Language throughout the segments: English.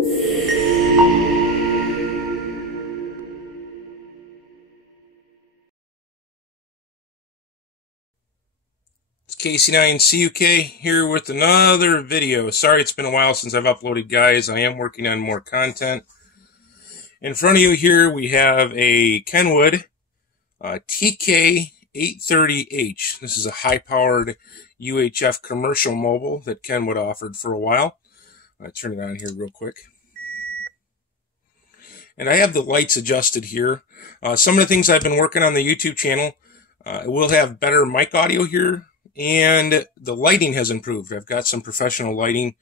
It's KC9CUK here with another video. Sorry it's been a while since I've uploaded, guys. I am working on more content. In front of you here we have a Kenwood TK-830H. This is a high-powered UHF commercial mobile that Kenwood offered for a while. I'll turn it on here real quick. And I have the lights adjusted here. Some of the things I've been working on the YouTube channel, it will have better mic audio here. And the lighting has improved. I've got some professional lighting,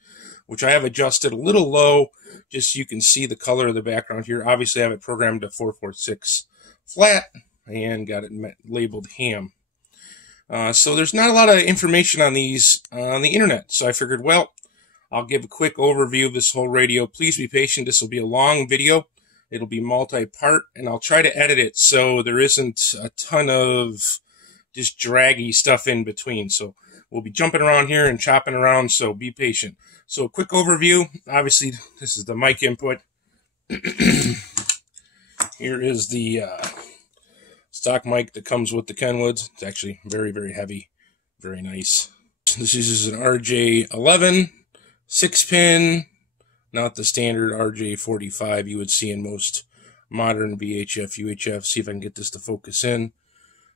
which I have adjusted a little low, just so you can see the color of the background here. Obviously, I have it programmed to 446 flat and got it labeled ham. So there's not a lot of information on these on the internet. So I figured, well, I'll give a quick overview of this whole radio. Please be patient. This will be a long video. It'll be multi-part, and I'll try to edit it so there isn't a ton of just draggy stuff in between. So we'll be jumping around here and chopping around, so be patient. So a quick overview. Obviously, this is the mic input. Here is the stock mic that comes with the Kenwoods. It's actually very, very heavy. Very nice. This uses an RJ11 6-pin, not the standard RJ45 you would see in most modern VHF, UHF. See if I can get this to focus in.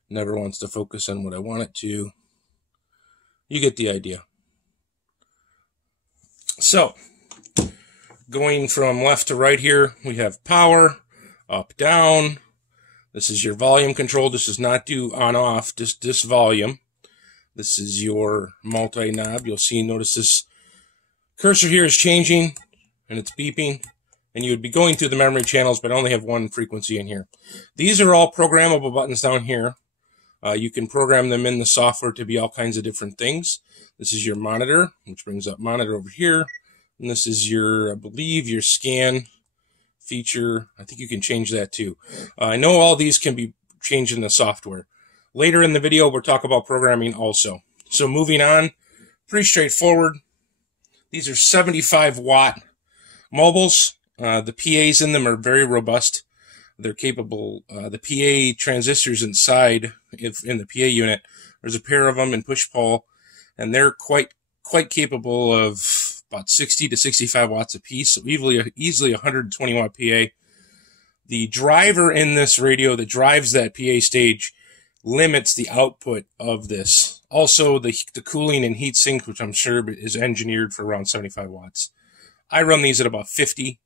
Never wants to focus on what I want it to. You get the idea. So, going from left to right here, we have power, up, down. This is your volume control. This does not do on-off, just this volume. This is your multi-knob. You'll see, notice this cursor here is changing, and it's beeping. And you would be going through the memory channels, but only have one frequency in here. These are all programmable buttons down here. You can program them in the software to be all kinds of different things. This is your monitor, which brings up monitor over here. And this is your, I believe, your scan feature. I think you can change that too. I know all these can be changed in the software. Later in the video, we'll talk about programming also. So moving on, pretty straightforward. These are 75-watt mobiles. The PAs in them are very robust. They're capable, the PA transistors inside, in the PA unit, there's a pair of them in push-pull, and they're quite capable of about 60 to 65 watts apiece, so easily 120-watt PA. The driver in this radio that drives that PA stage limits the output of this. Also, the cooling and heat sink, which I'm sure is engineered for around 75 watts. I run these at about 50.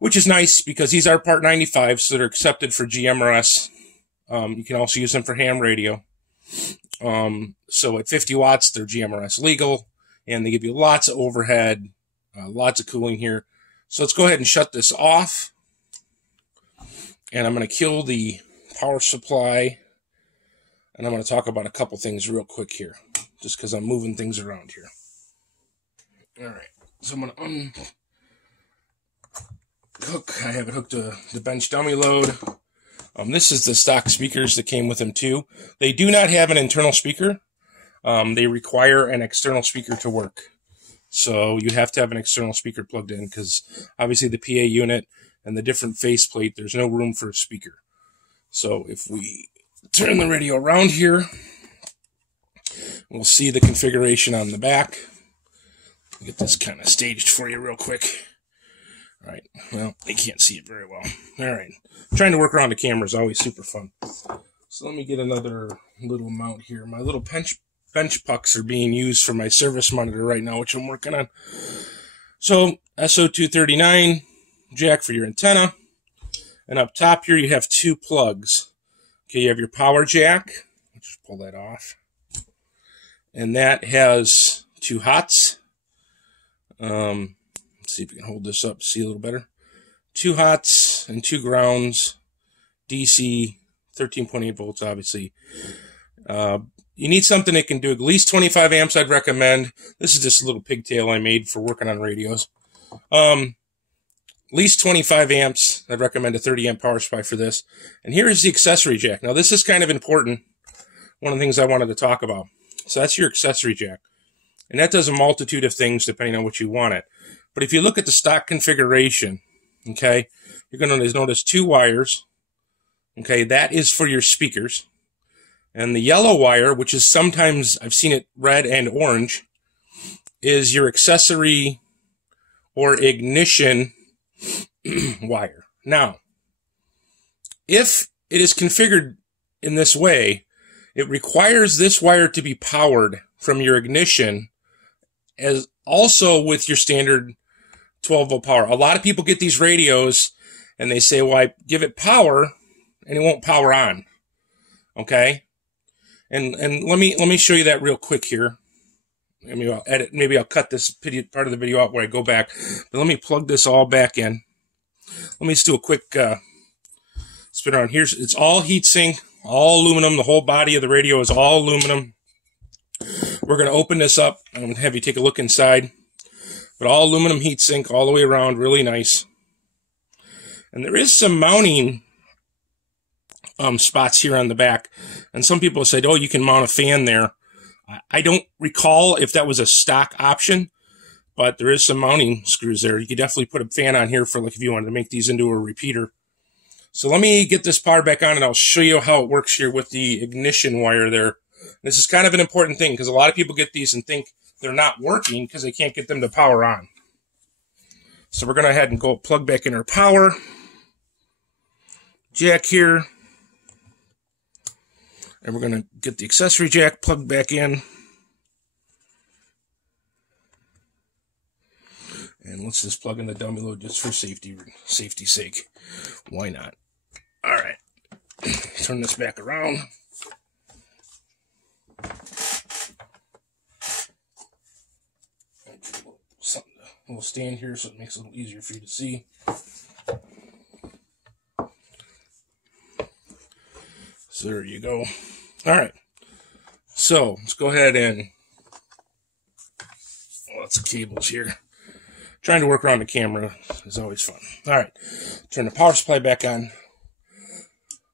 Which is nice because these are Part 95, so they're accepted for GMRS. You can also use them for ham radio. So at 50 watts, they're GMRS legal, and they give you lots of overhead, lots of cooling here. So let's go ahead and shut this off. And I'm going to kill the power supply, and I'm going to talk about a couple things real quick here, just because I'm moving things around here. All right, so I'm going to hook. I have it hooked to the bench dummy load. This is the stock speakers that came with them too. They do not have an internal speaker. They require an external speaker to work. So you have to have an external speaker plugged in because obviously the PA unit and the different faceplate, there's no room for a speaker. So if we turn the radio around here, we'll see the configuration on the back. I'll get this kind of staged for you real quick. All right, well, they can't see it very well. All right, trying to work around the camera is always super fun. So let me get another little mount here. My little bench pucks are being used for my service monitor right now, which I'm working on. So SO239 jack for your antenna. And up top here you have two plugs. Okay, you have your power jack. Let's just pull that off. And that has two hots. Let's see if we can hold this up to see a little better. Two hots and two grounds. DC, 13.8 volts, obviously. You need something that can do at least 25 amps, I'd recommend. This is just a little pigtail I made for working on radios. At least 25 amps. I'd recommend a 30 amp power supply for this. And here is the accessory jack. Now, this is kind of important. One of the things I wanted to talk about. So that's your accessory jack. And that does a multitude of things depending on what you want it. But if you look at the stock configuration, okay, you're going to notice 2 wires. Okay, that is for your speakers. And the yellow wire, which is sometimes, I've seen it red and orange, is your accessory or ignition wire. Now, if it is configured in this way, it requires this wire to be powered from your ignition, as also with your standard 12-volt power. A lot of people get these radios and they say, well, I give it power and it won't power on. Okay? And let me show you that real quick here. Maybe I'll cut this part of the video out where I go back. But let me plug this all back in. Let me just do a quick spin around. It's all heatsink, all aluminum. The whole body of the radio is all aluminum. We're going to open this up. I'm going to have you take a look inside. But all aluminum heatsink all the way around, really nice. And there is some mounting spots here on the back. And some people said, oh, you can mount a fan there. I don't recall if that was a stock option, but there is some mounting screws there. You could definitely put a fan on here for, like, if you wanted to make these into a repeater. So let me get this power back on and I'll show you how it works here with the ignition wire there. This is kind of an important thing because a lot of people get these and think they're not working because they can't get them to power on. So we're going to go ahead and go plug back in our power jack here. And we're going to get the accessory jack plugged back in. And let's just plug in the dummy load just for safety's sake. Why not? All right. Turn this back around. A little stand here so it makes it a little easier for you to see. So there you go. All right. So let's go ahead and lots of cables here. Trying to work around the camera is always fun. All right. Turn the power supply back on.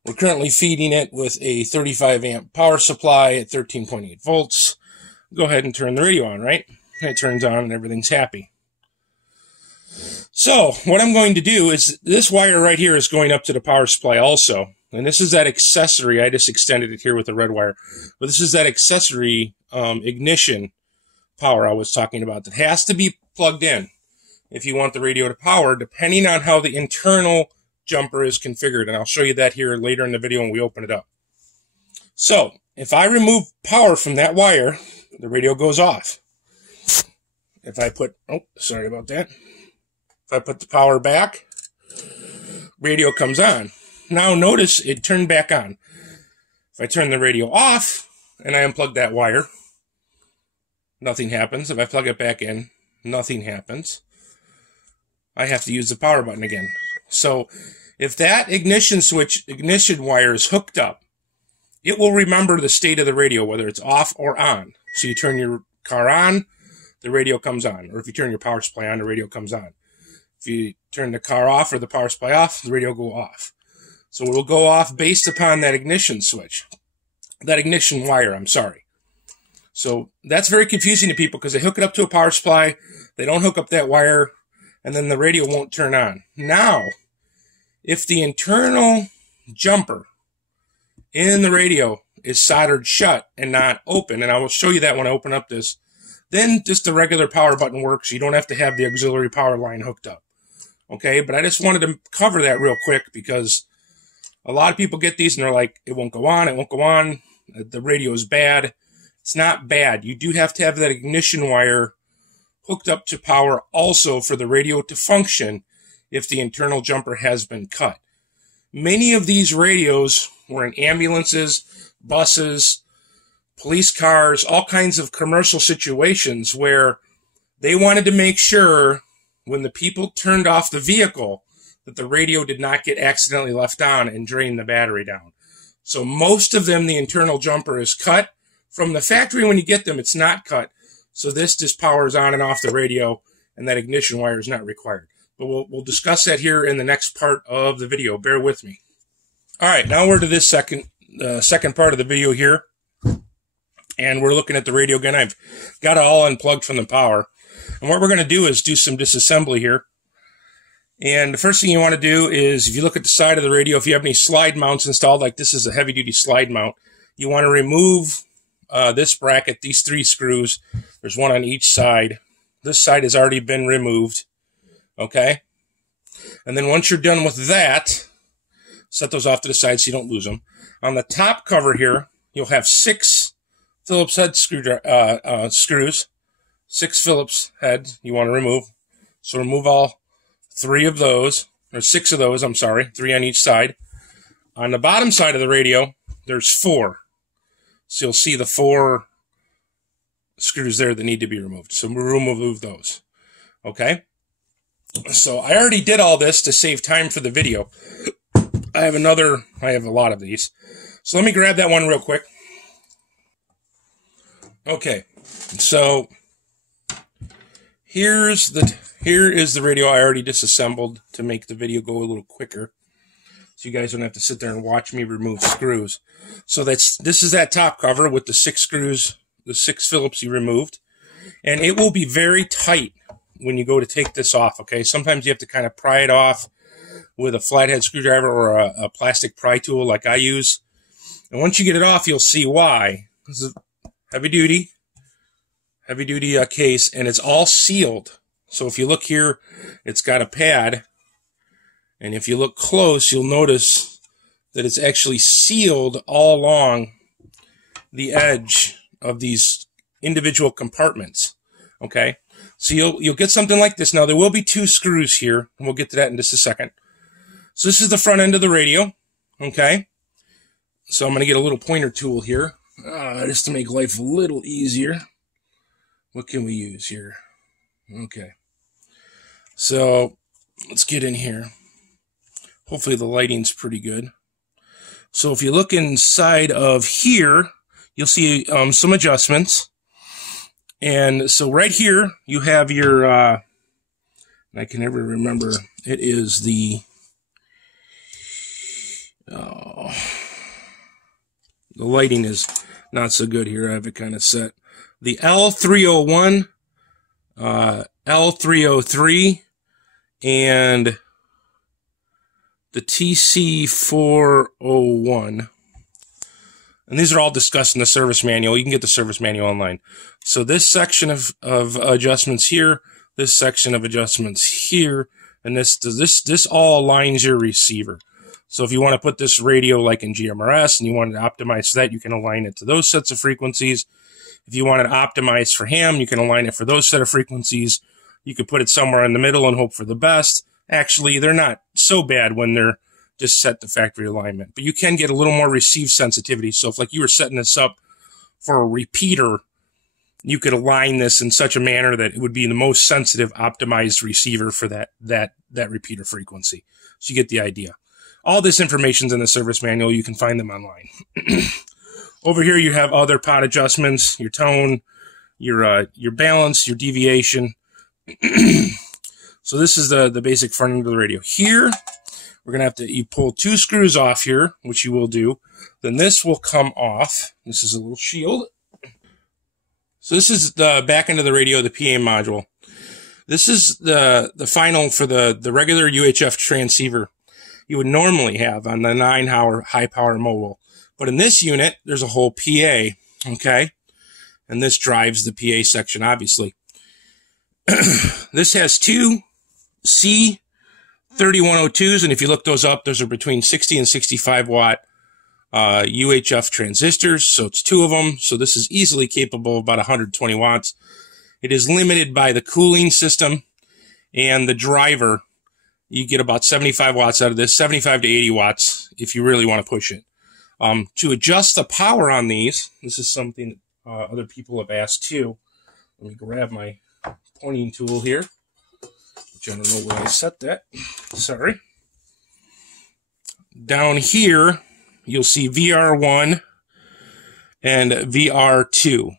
We're currently feeding it with a 35 amp power supply at 13.8 volts. Go ahead and turn the radio on, right? And it turns on and everything's happy. So what I'm going to do is this wire right here is going up to the power supply also. And this is that accessory. I just extended it here with the red wire. But this is that accessory ignition power I was talking about that has to be plugged in if you want the radio to power, depending on how the internal jumper is configured. And I'll show you that here later in the video when we open it up. So if I remove power from that wire, the radio goes off. If I put, oh, sorry about that. If I put the power back, radio comes on. Now notice it turned back on. If I turn the radio off and I unplug that wire, nothing happens. If I plug it back in, nothing happens. I have to use the power button again. So if that ignition wire is hooked up, it will remember the state of the radio, whether it's off or on. So you turn your car on, the radio comes on. Or if you turn your power supply on, the radio comes on. If you turn the car off or the power supply off, the radio will go off. So it will go off based upon that ignition switch. That ignition wire, I'm sorry. So that's very confusing to people because they hook it up to a power supply, they don't hook up that wire, and then the radio won't turn on. Now, if the internal jumper in the radio is soldered shut and not open, and I will show you that when I open up this, then just the regular power button works. You don't have to have the auxiliary power line hooked up. Okay, but I just wanted to cover that real quick because a lot of people get these and they're like, it won't go on, it won't go on, the radio is bad. It's not bad. You do have to have that ignition wire hooked up to power also for the radio to function if the internal jumper has been cut. Many of these radios were in ambulances, buses, police cars, all kinds of commercial situations where they wanted to make sure when the people turned off the vehicle that the radio did not get accidentally left on and drain the battery down. So most of them, the internal jumper is cut. From the factory, when you get them, it's not cut. So this just powers on and off the radio, and that ignition wire is not required. But we'll discuss that here in the next part of the video. Bear with me. All right, now we're to this second part of the video here. And we're looking at the radio again. I've got it all unplugged from the power. And what we're going to do is do some disassembly here. And the first thing you want to do is, if you look at the side of the radio, if you have any slide mounts installed, like this is a heavy-duty slide mount, you want to remove this bracket, these 3 screws. There's one on each side. This side has already been removed. Okay? And then once you're done with that, set those off to the side so you don't lose them. On the top cover here, you'll have 6 Phillips head screws. 6 Phillips heads you want to remove. So remove all 3 of those, or 6 of those, I'm sorry, 3 on each side. On the bottom side of the radio, there's 4. So you'll see the 4 screws there that need to be removed. So we'll remove those. Okay? So I already did all this to save time for the video. I have a lot of these. So let me grab that one real quick. Okay. So here is the radio I already disassembled to make the video go a little quicker, so you guys don't have to sit there and watch me remove screws. So this is that top cover with the 6 screws, the 6 Phillips you removed, and it will be very tight when you go to take this off. Okay, sometimes you have to kind of pry it off with a flathead screwdriver or a plastic pry tool like I use. And once you get it off, you'll see why. This is heavy duty case, and it's all sealed. So if you look here, it's got a pad, and if you look close, you'll notice that it's actually sealed all along the edge of these individual compartments. Okay, so you'll get something like this. Now there will be 2 screws here, and we'll get to that in just a second. So this is the front end of the radio. Okay, so I'm going to get a little pointer tool here, just to make life a little easier. What can we use here? Okay. So let's get in here. Hopefully the lighting's pretty good. So if you look inside of here, you'll see some adjustments. And so right here, you have your, I can never remember, it is the lighting is not so good here. I have it kind of set. The L301, L303, and the TC401. And these are all discussed in the service manual. You can get the service manual online. So this section of adjustments here, this section of adjustments here, and this all aligns your receiver. So if you want to put this radio like in GMRS and you want to optimize that, you can align it to those sets of frequencies. If you want it optimized for ham, you can align it for those set of frequencies. You could put it somewhere in the middle and hope for the best. Actually, they're not so bad when they're just set to factory alignment. But you can get a little more receive sensitivity. So if like you were setting this up for a repeater, you could align this in such a manner that it would be the most sensitive optimized receiver for that repeater frequency. So you get the idea. All this information's in the service manual. You can find them online. Over here you have other pot adjustments, your tone, your balance, your deviation. So this is the basic front end of the radio. Here, we're going to have to, you pull 2 screws off here, which you will do. Then this will come off. This is a little shield. So this is the back end of the radio, the PA module. This is the final for the regular UHF transceiver you would normally have on the 9-hour high-power mobile. But in this unit, there's a whole PA, okay? And this drives the PA section, obviously. This has 2 C3102s, and if you look those up, those are between 60 and 65 watt UHF transistors, so it's 2 of them. So this is easily capable of about 120 watts. It is limited by the cooling system and the driver. You get about 75 watts out of this, 75 to 80 watts if you really want to push it. To adjust the power on these, this is something other people have asked too. Let me grab my pointing tool here, which I don't know where I set that. Sorry. Down here, you'll see VR1 and VR2.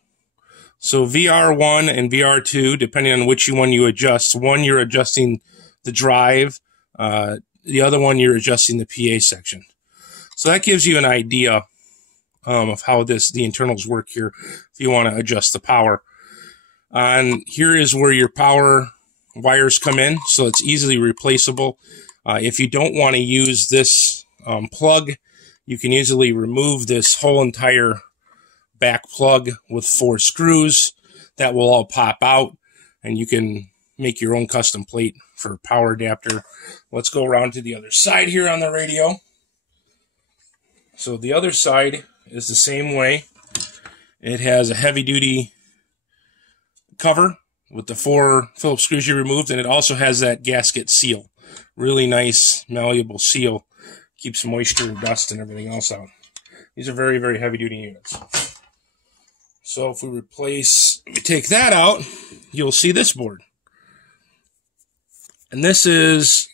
So VR1 and VR2, depending on which one you adjust, one you're adjusting the drive, the other one you're adjusting the PA section. So that gives you an idea of how the internals work here if you want to adjust the power. And here is where your power wires come in, so it's easily replaceable. If you don't want to use this plug, you can easily remove this whole entire back plug with 4 screws. That will all pop out, and you can make your own custom plate for power adapter. Let's go around to the other side here on the radio. So the other side is the same way. It has a heavy-duty cover with the 4 Phillips screws you removed, and it also has that gasket seal. Really nice, malleable seal. Keeps moisture, dust, and everything else out. These are very, very heavy-duty units. So if we take that out, you'll see this board. And this is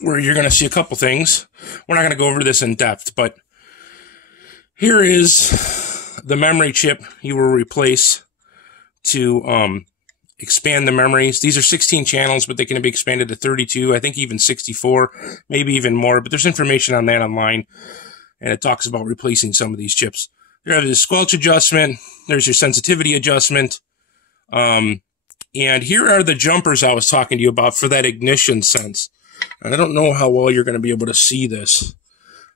where you're going to see a couple things. We're not going to go over this in depth, but here is the memory chip you will replace to expand the memories. These are 16 channels, but they can be expanded to 32, I think even 64, maybe even more, but there's information on that online, and it talks about replacing some of these chips. There's the squelch adjustment, there's your sensitivity adjustment, and here are the jumpers I was talking to you about for that ignition sense. And I don't know how well you're going to be able to see this,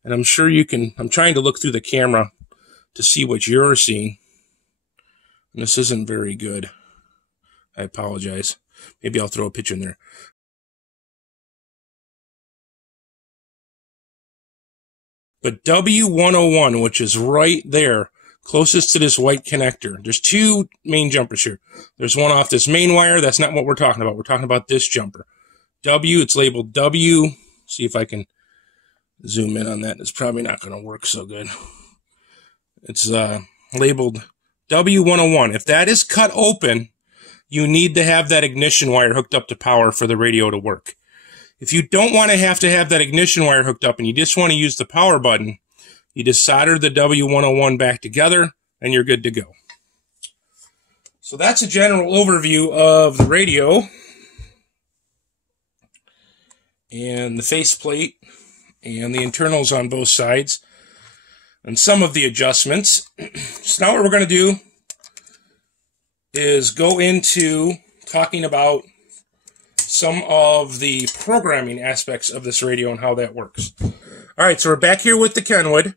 and I'm sure you can. I'm trying to look through the camera to see what you're seeing, and this isn't very good. I apologize. Maybe I'll throw a picture in there. But W101, which is right there, closest to this white connector, there's 2 main jumpers here. There's one off this main wire. That's not what we're talking about. We're talking about this jumper. W, it's labeled W. See if I can zoom in on that. It's probably not going to work so good. It's labeled W101. If that is cut open, you need to have that ignition wire hooked up to power for the radio to work. If you don't want to have that ignition wire hooked up and you just want to use the power button, you just solder the W101 back together and you're good to go. So that's a general overview of the radio and the faceplate and the internals on both sides and some of the adjustments. So now what we're going to do is go into talking about some of the programming aspects of this radio and how that works. All right, so we're back here with the Kenwood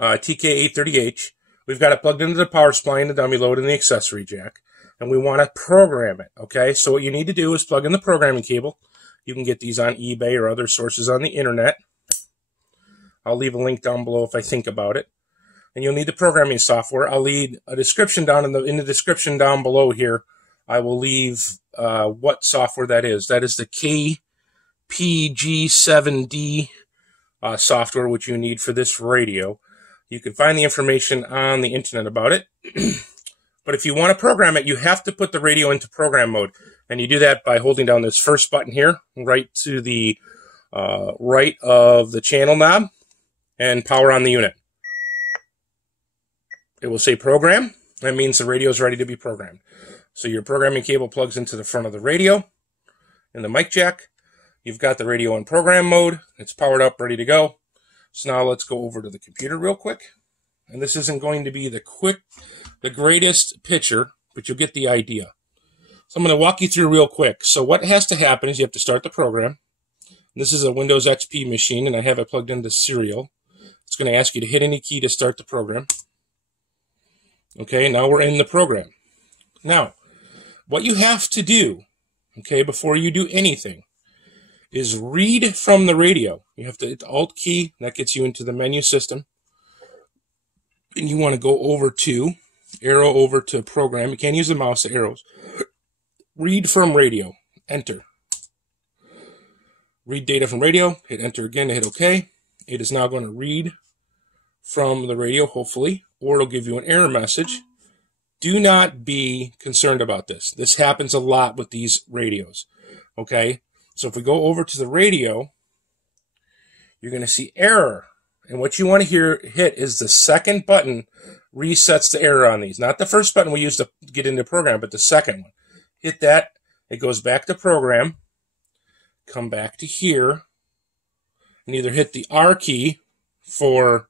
TK-830H. We've got it plugged into the power supply and the dummy load and the accessory jack, and we want to program it, okay? So what you need to do is plug in the programming cable. You can get these on eBay or other sources on the internet. I'll leave a link down below if I think about it. And you'll need the programming software. I'll leave a description down in the description down below here. I will leave what software that is. That is the KPG7D software, which you need for this radio. You can find the information on the internet about it. But if you want to program it, you have to put the radio into program mode. And you do that by holding down this first button here, right to the right of the channel knob, and power on the unit. It will say program. That means the radio is ready to be programmed. So your programming cable plugs into the front of the radio and the mic jack. You've got the radio in program mode. It's powered up, ready to go. So now let's go over to the computer real quick. And this isn't going to be the greatest picture, but you'll get the idea. So I'm going to walk you through real quick. So what has to happen is you have to start the program. This is a Windows XP machine, and I have it plugged into serial. It's going to ask you to hit any key to start the program. Okay, now we're in the program. Now, what you have to do, okay, before you do anything, is read from the radio. You have to hit the Alt key. That gets you into the menu system. And you want to go over to, arrow over to program. You can't use the mouse, the arrows. Read from radio. Enter. Read data from radio. Hit enter again to hit OK. It is now going to read from the radio, hopefully, or it'll give you an error message. Do not be concerned about this. This happens a lot with these radios. Okay? So if we go over to the radio, you're going to see error. And what you want to hit is the second button resets the error on these. Not the first button we use to get into program, but the second one. Hit that. It goes back to program. Come back to here. And either hit the R key for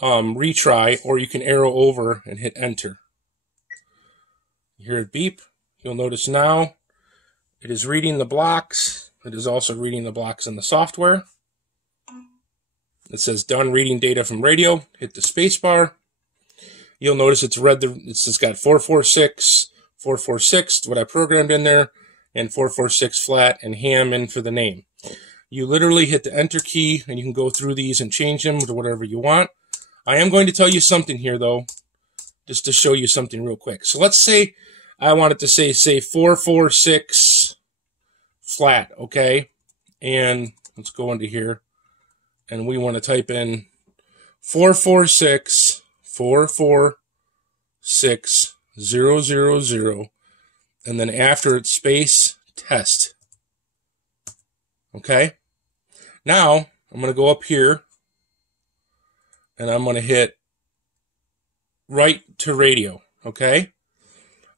retry, or you can arrow over and hit enter. You hear it beep. You'll notice now it is reading the blocks. It is also reading the blocks in the software. It says done reading data from radio. Hit the space bar. You'll notice it's read it's got 446, 446, what I programmed in there, and 446 flat and ham in for the name. You literally hit the enter key and you can go through these and change them to whatever you want. I am going to tell you something here though, just to show you something real quick. So let's say I wanted to say 446 flat, okay? And let's go into here and we want to type in 446 446,000, and then after it's space test. Okay? Now, I'm going to go up here, and I'm going to hit write to radio. Okay?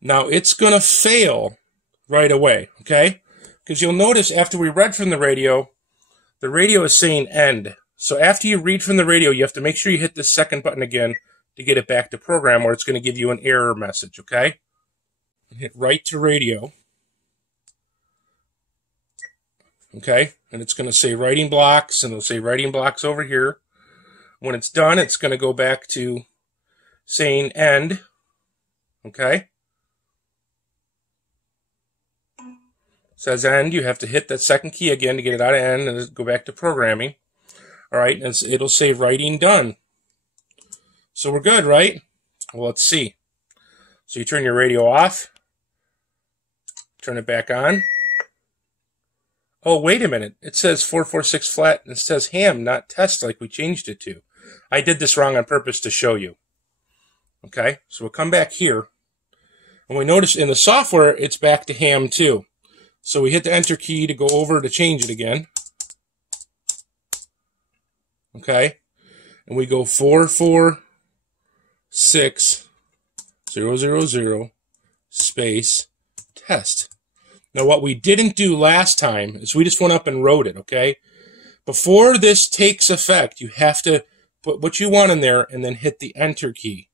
Now, it's going to fail right away. Okay? Because you'll notice after we read from the radio is saying end. So after you read from the radio, you have to make sure you hit the second button again to get it back to program, or it's going to give you an error message, okay? And hit write to radio. Okay? And it's going to say writing blocks, and it'll say writing blocks over here. When it's done, it's going to go back to saying end. Okay? It says end. You have to hit that second key again to get it out of end and go back to programming. All right, and it'll say writing done. So we're good, right? Well, let's see. So you turn your radio off. Turn it back on. Oh, wait a minute. It says 446 flat, and it says ham, not test like we changed it to. I did this wrong on purpose to show you. Okay, so we'll come back here. And we notice in the software, it's back to ham too. So we hit the enter key to go over to change it again. Okay, and we go 446,000 space test. Now what we didn't do last time is we just went up and wrote it, okay? Before this takes effect, you have to put what you want in there and then hit the enter key.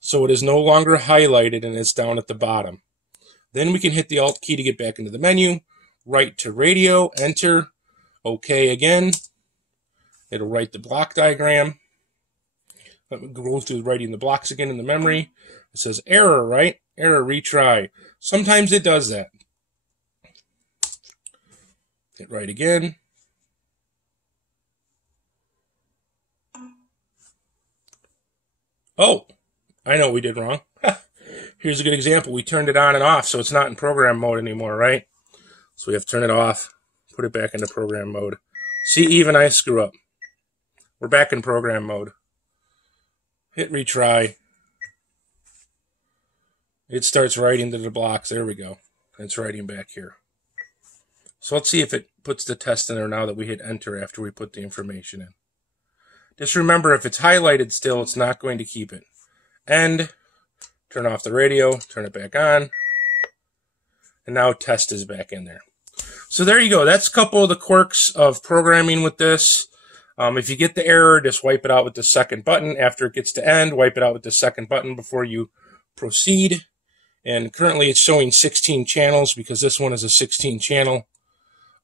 So it is no longer highlighted and it's down at the bottom. Then we can hit the alt key to get back into the menu, write to radio, enter, okay again. It'll write the block diagram. Let me go through writing the blocks again in the memory. It says error, right? Error, retry. Sometimes it does that. Hit write again. Oh, I know what we did wrong. Here's a good example. We turned it on and off, so it's not in program mode anymore, right? So we have to turn it off, put it back into program mode. See, even I screw up. We're back in program mode. Hit retry. It starts writing to the blocks. There we go. It's writing back here. So let's see if it puts the test in there now that we hit enter after we put the information in. Just remember, if it's highlighted still, it's not going to keep it. End. Turn off the radio. Turn it back on. And now test is back in there. So there you go. That's a couple of the quirks of programming with this. If you get the error, just wipe it out with the second button. After it gets to end, wipe it out with the second button before you proceed. And currently it's showing 16 channels because this one is a 16 channel.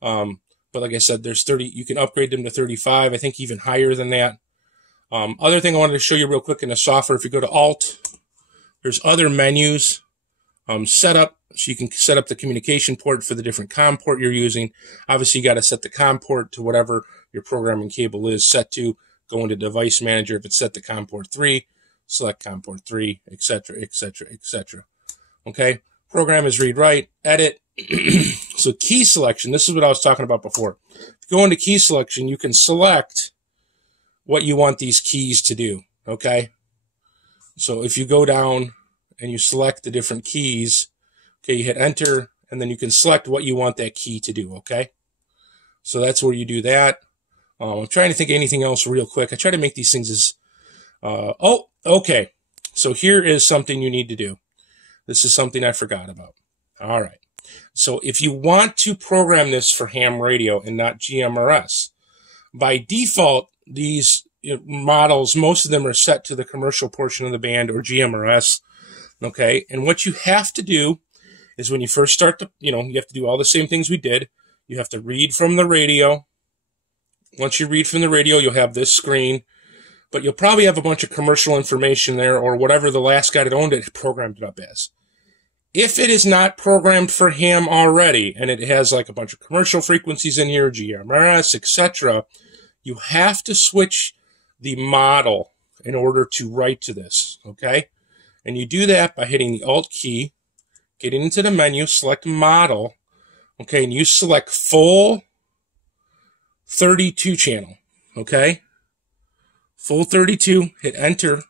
But like I said, there's 30. You can upgrade them to 35. I think even higher than that. Other thing I wanted to show you real quick in the software, if you go to Alt, there's other menus. Setup, so you can set up the communication port for the different COM port you're using. Obviously, you got to set the COM port to whatever your programming cable is set to. Go into Device Manager. If it's set to COM port 3, select COM port 3, etc., etc., etc. Okay? Program is read-write, edit. So key selection, this is what I was talking about before. If you go into key selection, you can select what you want these keys to do. Okay? So if you go down and you select the different keys, okay, you hit enter, and then you can select what you want that key to do, okay? So that's where you do that. I'm trying to think of anything else real quick. I try to make these things as, oh, okay. So here is something you need to do. This is something I forgot about. All right. So if you want to program this for ham radio and not GMRS, by default, these models, most of them are set to the commercial portion of the band or GMRS. Okay, and what you have to do is when you first start to, you have to do all the same things we did. You have to read from the radio. Once you read from the radio, you'll have this screen, but you'll probably have a bunch of commercial information there or whatever the last guy that owned it programmed it up as. If it is not programmed for ham already, and it has like a bunch of commercial frequencies in here, GMRS, etc., you have to switch the model in order to write to this, okay? And you do that by hitting the Alt key, getting into the menu, select Model, okay, and you select Full 32 channel, okay? Full 32, hit Enter.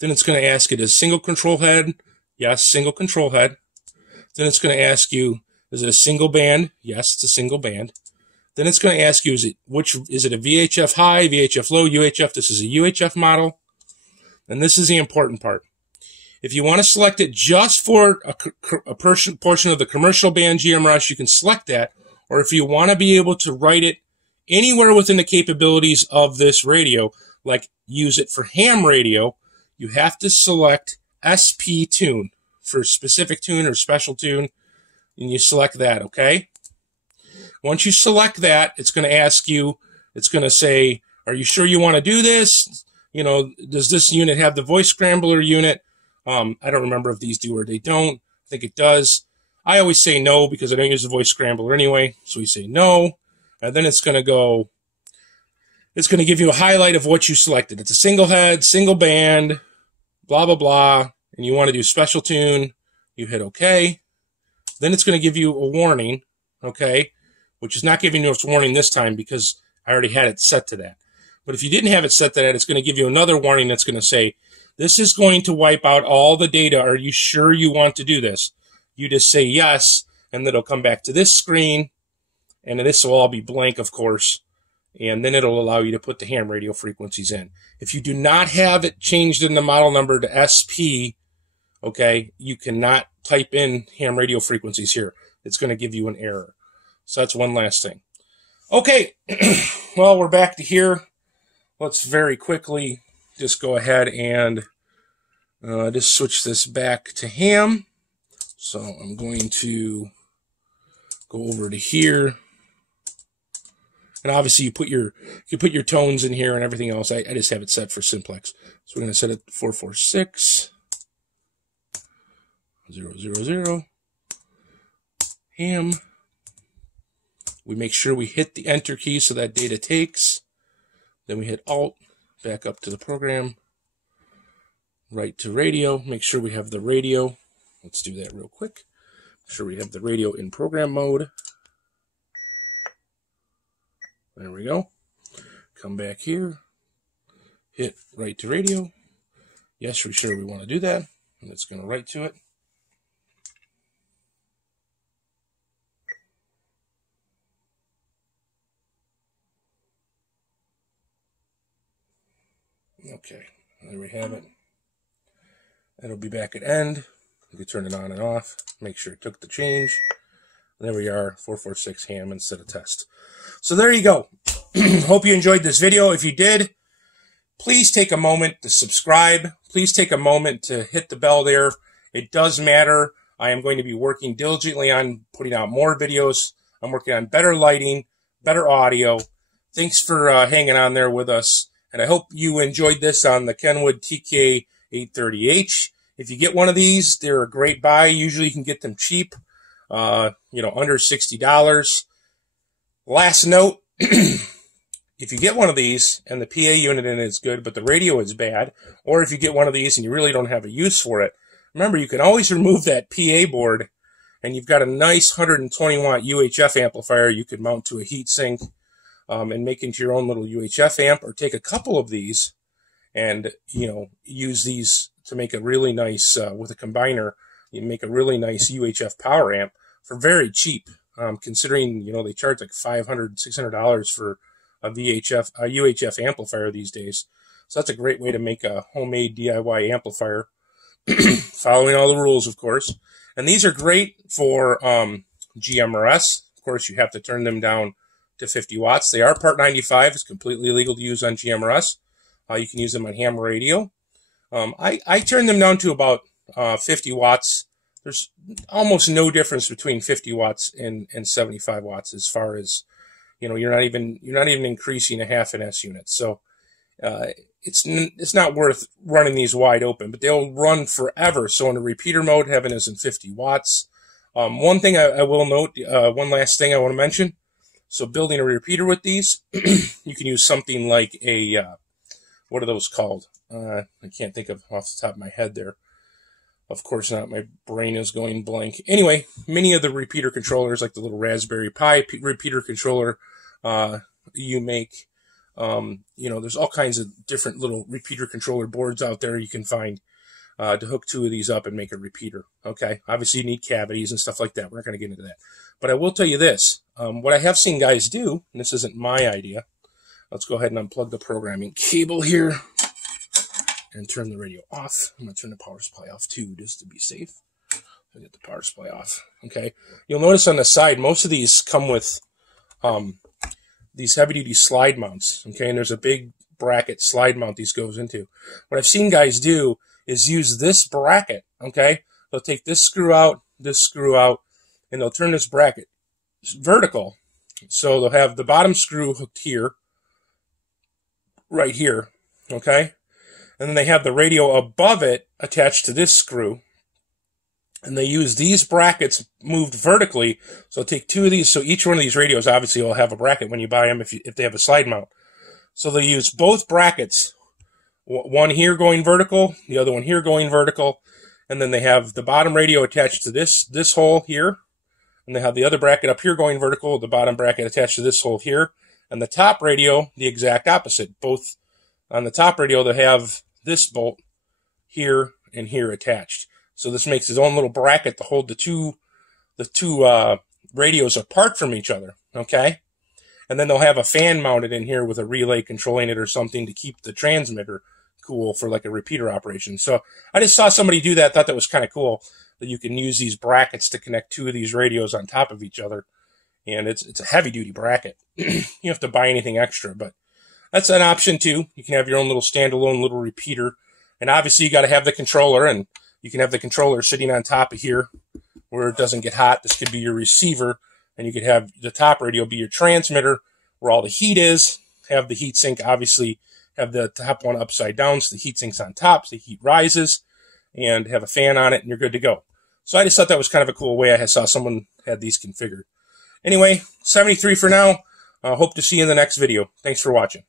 Then it's going to ask it, is single control head? Yes, single control head. Then it's going to ask you, is it a single band? Yes, it's a single band. Then it's going to ask you, is it a VHF high, VHF low, UHF? This is a UHF model. And this is the important part. If you want to select it just for a portion of the commercial band GMRS, you can select that. Or if you want to be able to write it anywhere within the capabilities of this radio, like use it for ham radio, you have to select SP tune for specific tune or special tune, and you select that, okay? Once you select that, it's going to ask you, it's going to say, are you sure you want to do this? Does this unit have the voice scrambler unit? I don't remember if these do or they don't. I think it does. I always say no because I don't use the voice scrambler anyway. So we say no. And then it's going to go, it's going to give you a highlight of what you selected. It's a single head, single band, blah, blah, blah. And you want to do special tune. You hit OK. Then it's going to give you a warning, okay, which is not giving you a warning this time because I already had it set to that. But if you didn't have it set to that, it's going to give you another warning that's going to say, this is going to wipe out all the data. Are you sure you want to do this? You just say yes, and then it'll come back to this screen, and this will all be blank, of course, and then it'll allow you to put the ham radio frequencies in. If you do not have it changed in the model number to SP, okay, you cannot type in ham radio frequencies here. It's going to give you an error. So that's one last thing. Okay, well, we're back to here. Let's very quickly just go ahead and just switch this back to ham. So I'm going to go over to here. And obviously you put your tones in here and everything else. I just have it set for simplex. So we're going to set it 446 000 ham. We make sure we hit the enter key so that data takes. Then we hit Alt, back up to the program, right to radio. Make sure we have the radio. Let's do that real quick. Make sure we have the radio in program mode. There we go. Come back here, hit right to radio. Yes, we're sure we want to do that. And it's going to write to it. Okay, there we have it. It'll be back at end. You can turn it on and off. Make sure it took the change. There we are, 446 ham instead of test. So there you go. Hope you enjoyed this video. If you did, please take a moment to subscribe. Please take a moment to hit the bell there. It does matter. I am going to be working diligently on putting out more videos. I'm working on better lighting, better audio. Thanks for hanging on there with us. And I hope you enjoyed this on the Kenwood TK-830H. If you get one of these, they're a great buy. Usually you can get them cheap, under $60. Last note, if you get one of these and the PA unit in it is good, but the radio is bad, or if you get one of these and you really don't have a use for it, remember you can always remove that PA board and you've got a nice 120 watt UHF amplifier you could mount to a heat sink. And make into your own little UHF amp, or take a couple of these and, use these to make a really nice, with a combiner, you make a really nice UHF power amp for very cheap, considering, they charge like $500, $600 for a UHF amplifier these days. So that's a great way to make a homemade DIY amplifier, following all the rules, of course. And these are great for GMRS. Of course, you have to turn them down to 50 watts. They are Part 95. It's completely legal to use on GMRS. You can use them on ham radio. I turn them down to about 50 watts. There's almost no difference between 50 watts and 75 watts as far as, you know, you're not even increasing a half an S unit. So it's not worth running these wide open, but they'll run forever. So in a repeater mode, having is in 50 watts. One thing I will note, one last thing I want to mention. So building a repeater with these, you can use something like a, what are those called? I can't think of off the top of my head there. Of course not, my brain is going blank. Anyway, many of the repeater controllers, like the little Raspberry Pi repeater controller you make, you know, there's all kinds of different little repeater controller boards out there you can find to hook two of these up and make a repeater. Okay, obviously you need cavities and stuff like that. We're not going to get into that. But I will tell you this, what I have seen guys do, and this isn't my idea, let's go ahead and unplug the programming cable here and turn the radio off. I'm going to turn the power supply off too, just to be safe. I'll get the power supply off. Okay. You'll notice on the side, most of these come with these heavy-duty slide mounts. Okay, and there's a big bracket slide mount these goes into. What I've seen guys do is use this bracket. Okay, they'll take this screw out, and they'll turn this bracket vertical. So they'll have the bottom screw hooked here, right here. Okay. And then they have the radio above it attached to this screw. And they use these brackets moved vertically. So take two of these. So each one of these radios obviously will have a bracket when you buy them if they have a slide mount. So they use both brackets. One here going vertical, the other one here going vertical. And then they have the bottom radio attached to this hole here. And they have the other bracket up here going vertical, the bottom bracket attached to this hole here. And the top radio, the exact opposite. Both on the top radio, they have this bolt here and here attached. So this makes its own little bracket to hold the two radios apart from each other. Okay, and then they'll have a fan mounted in here with a relay controlling it or something to keep the transmitter cool for like a repeater operation. So I just saw somebody do that. Thought that was kind of cool that you can use these brackets to connect two of these radios on top of each other, and it's a heavy duty bracket. You don't have to buy anything extra, but that's an option too. You can have your own little standalone little repeater. And obviously you got to have the controller, and you can have the controller sitting on top of here where it doesn't get hot. This could be your receiver, and you could have the top radio be your transmitter where all the heat is. Have the heat sink, obviously have the top one upside down so the heat sink's on top, so the heat rises, and have a fan on it, and you're good to go. So I just thought that was kind of a cool way. I saw someone had these configured. Anyway, 73 for now. Hope to see you in the next video. Thanks for watching.